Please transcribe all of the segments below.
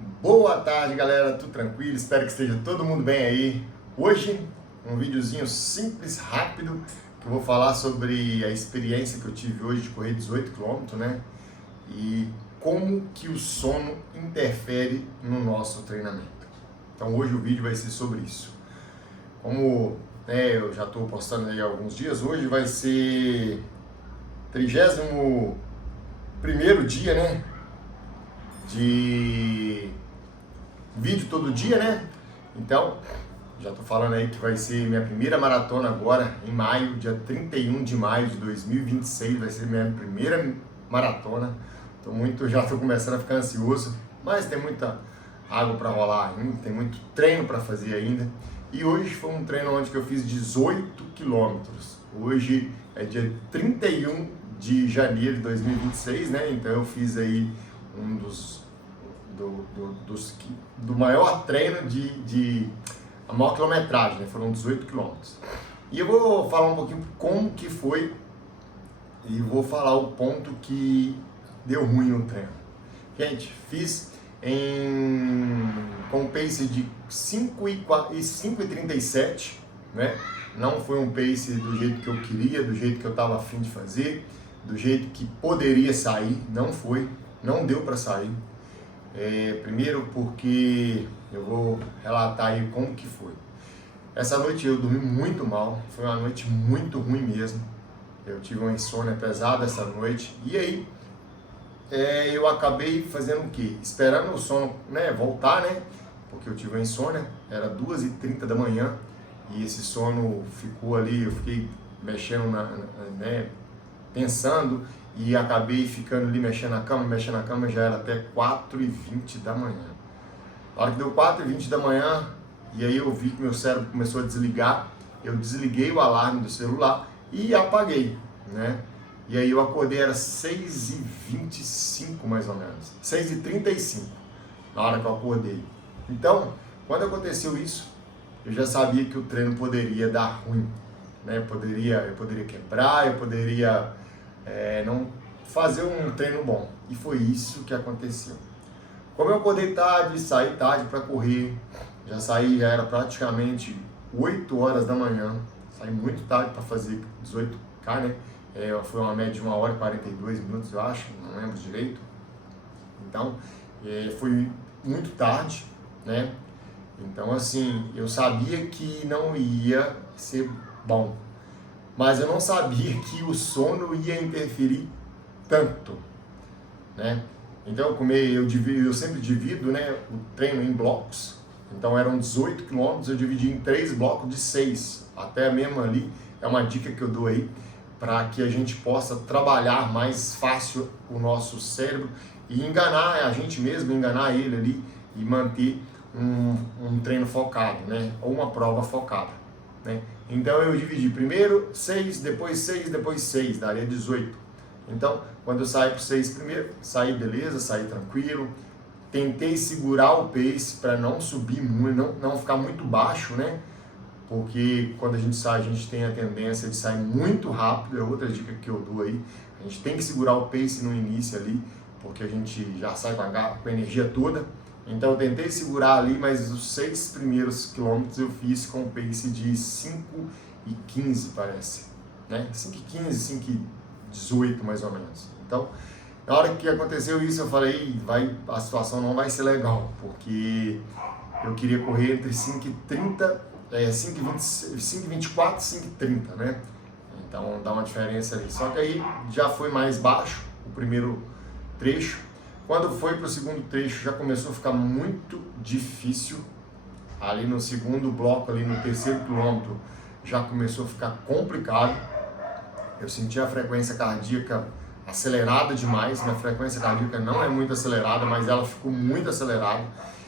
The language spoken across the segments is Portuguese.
Boa tarde, galera, tudo tranquilo? Espero que esteja todo mundo bem aí. Hoje, um videozinho simples, rápido, que eu vou falar sobre a experiência que eu tive hoje de correr 18 km, né? E como que o sono interfere no nosso treinamento. Então hoje o vídeo vai ser sobre isso. Como eu já estou postando aí há alguns dias, hoje vai ser 31º dia, né? De vídeo todo dia, né? Então, já tô falando aí que vai ser minha primeira maratona agora, em maio, dia 31 de maio de 2026, vai ser minha primeira maratona. Já tô começando a ficar ansioso, mas tem muita água para rolar ainda, tem muito treino para fazer ainda. E hoje foi um treino onde eu fiz 18 quilômetros. Hoje é dia 31 de janeiro de 2026, né? Então eu fiz aí um do maior treino de a maior quilometragem, né? Foram 18 quilômetros. E eu vou falar um pouquinho como que foi e vou falar o ponto que deu ruim no treino. Gente, fiz com um pace de 5:37, né? Não foi um pace do jeito que eu queria, do jeito que eu estava a fim de fazer, do jeito que poderia sair, não foi, não deu para sair. Primeiro porque eu vou relatar aí como que foi. Essa noite eu dormi muito mal, foi uma noite muito ruim mesmo. Eu tive uma insônia pesada essa noite e aí eu acabei fazendo o quê? Esperando o sono, né, voltar, né? Porque eu tive uma insônia, era 2:30 da manhã e esse sono ficou ali, eu fiquei mexendo, pensando e acabei ficando ali mexendo na cama, já era até 4:20 da manhã. Na hora que deu 4:20 da manhã, e aí eu vi que meu cérebro começou a desligar, eu desliguei o alarme do celular e apaguei, né? E aí eu acordei, era 6:25 mais ou menos, 6:35 na hora que eu acordei. Então, quando aconteceu isso, eu já sabia que o treino poderia dar ruim, né? Eu poderia quebrar, eu poderia não fazer um treino bom. E foi isso que aconteceu. Como eu acordei tarde, saí tarde para correr, já era praticamente 8 horas da manhã, saí muito tarde para fazer 18K, né? Foi uma média de 1 hora e 42 minutos, eu acho, não lembro direito. Então, foi muito tarde, né? Então, assim, eu sabia que não ia ser bom, mas eu não sabia que o sono ia interferir tanto, né? Então eu sempre divido, né, o treino em blocos. Então eram 18 quilômetros, eu dividi em 3 blocos de 6. Até mesmo ali é uma dica que eu dou aí para que a gente possa trabalhar mais fácil o nosso cérebro e enganar a gente mesmo, enganar ele ali e manter um treino focado, né, ou uma prova focada, né? Então eu dividi primeiro 6, depois 6, depois 6, daria 18. Então, quando eu saí pro 6 primeiro, saí beleza, saí tranquilo. Tentei segurar o pace para não subir muito, não ficar muito baixo, né? Porque quando a gente sai, a gente tem a tendência de sair muito rápido, é outra dica que eu dou aí. A gente tem que segurar o pace no início ali, porque a gente já sai com a energia toda. Então eu tentei segurar ali, mas os 6 primeiros quilômetros eu fiz com o pace de 5:15, parece, né? 5:15, 5:18 mais ou menos. Então, na hora que aconteceu isso, eu falei, a situação não vai ser legal, porque eu queria correr entre 5:30, 5:24 e 5:30, né? Então dá uma diferença ali. Só que aí já foi mais baixo o primeiro trecho. Quando foi para o segundo trecho, já começou a ficar muito difícil. Ali no segundo bloco, ali no 3º quilômetro, já começou a ficar complicado. Eu senti a frequência cardíaca acelerada demais. Minha frequência cardíaca não é muito acelerada, mas ela ficou muito acelerada.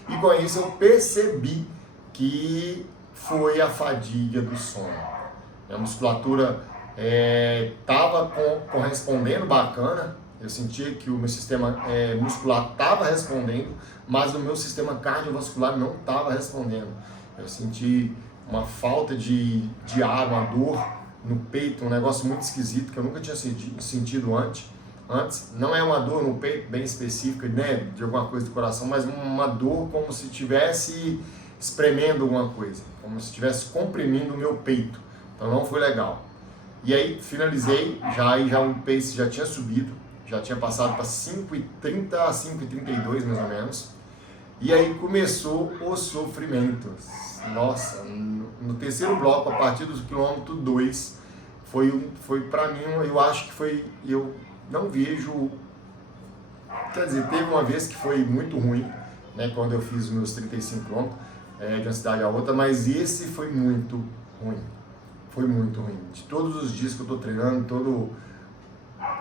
E com isso eu percebi que foi a fadiga do sono. A musculatura estava correspondendo bacana. Eu sentia que o meu sistema muscular estava respondendo, mas o meu sistema cardiovascular não estava respondendo. Eu senti uma falta de ar, uma dor no peito, um negócio muito esquisito que eu nunca tinha sentido antes. antes. Não é uma dor no peito bem específica, né, de alguma coisa do coração, mas uma dor como se estivesse espremendo alguma coisa, como se estivesse comprimindo o meu peito. Então não foi legal. E aí finalizei, já o pace já tinha subido, já tinha passado para 5,30 a 5,32 mais ou menos. E aí começou o sofrimento. Nossa, no terceiro bloco, a partir do quilômetro 2, foi para mim, eu acho que foi, eu não vejo, quer dizer, teve uma vez que foi muito ruim, né, quando eu fiz os meus 35 quilômetros, de uma cidade a outra, mas esse foi muito ruim. Foi muito ruim. De todos os dias que eu estou treinando,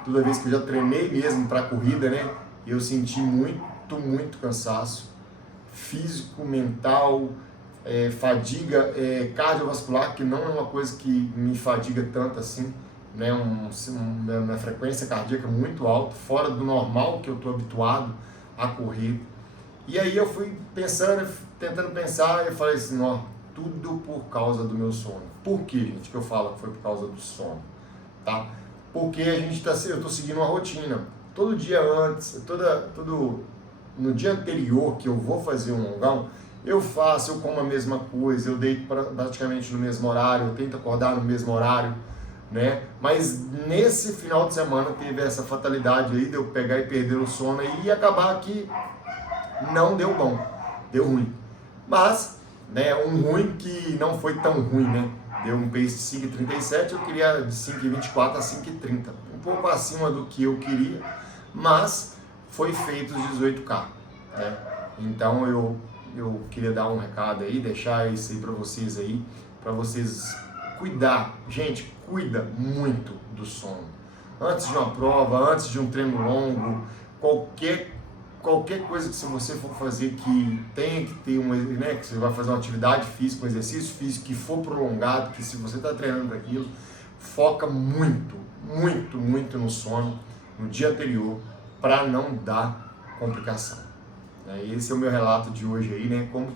toda vez que eu já treinei mesmo para corrida, né, eu senti muito cansaço físico, mental, fadiga cardiovascular, que não é uma coisa que me fadiga tanto assim, né, uma frequência cardíaca muito alta, fora do normal que eu estou habituado a correr. E aí eu fui tentando pensar, e eu falei assim, ó, tudo por causa do meu sono. Por que, gente, que eu falo que foi por causa do sono? Tá? Porque eu estou seguindo uma rotina. Todo dia antes, no dia anterior que eu vou fazer um longão, eu como a mesma coisa, eu deito praticamente no mesmo horário, eu tento acordar no mesmo horário, né? Mas nesse final de semana teve essa fatalidade aí de eu pegar e perder o sono e acabar que não deu bom, deu ruim. Mas, né, um ruim que não foi tão ruim, né? Deu um pace de 5,37, eu queria de 5,24 a 5,30, um pouco acima do que eu queria, mas foi feito os 18K, né? Então eu queria dar um recado aí, deixar isso aí para vocês cuidar. Gente, cuida muito do sono. Antes de uma prova, antes de um treino longo, qualquer coisa que você for fazer que tenha que ter né, que você vai fazer uma atividade física, um exercício físico que for prolongado, que se você está treinando aquilo, foca muito no sono no dia anterior para não dar complicação. Esse é o meu relato de hoje aí, né? Como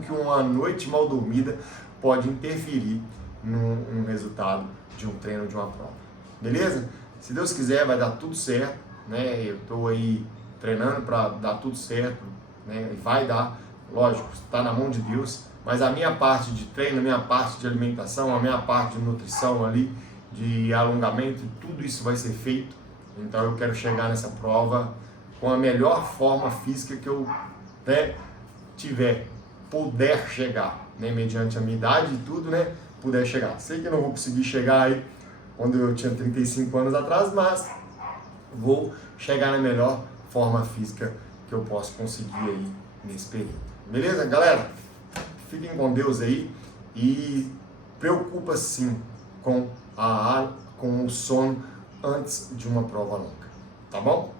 que uma noite mal dormida pode interferir no resultado de um treino, de uma prova. Beleza? Se Deus quiser, vai dar tudo certo, né? Eu estou aí treinando para dar tudo certo, né? E vai dar, lógico, está na mão de Deus, mas a minha parte de treino, a minha parte de alimentação, a minha parte de nutrição ali, de alongamento, tudo isso vai ser feito. Então eu quero chegar nessa prova com a melhor forma física que eu puder chegar, né? Mediante a minha idade e tudo, né? Puder chegar. Sei que eu não vou conseguir chegar aí quando eu tinha 35 anos atrás, mas vou chegar na melhor forma física que eu posso conseguir aí nesse período. Beleza, galera? Fiquem com Deus aí e preocupa sim com o sono antes de uma prova longa, tá bom?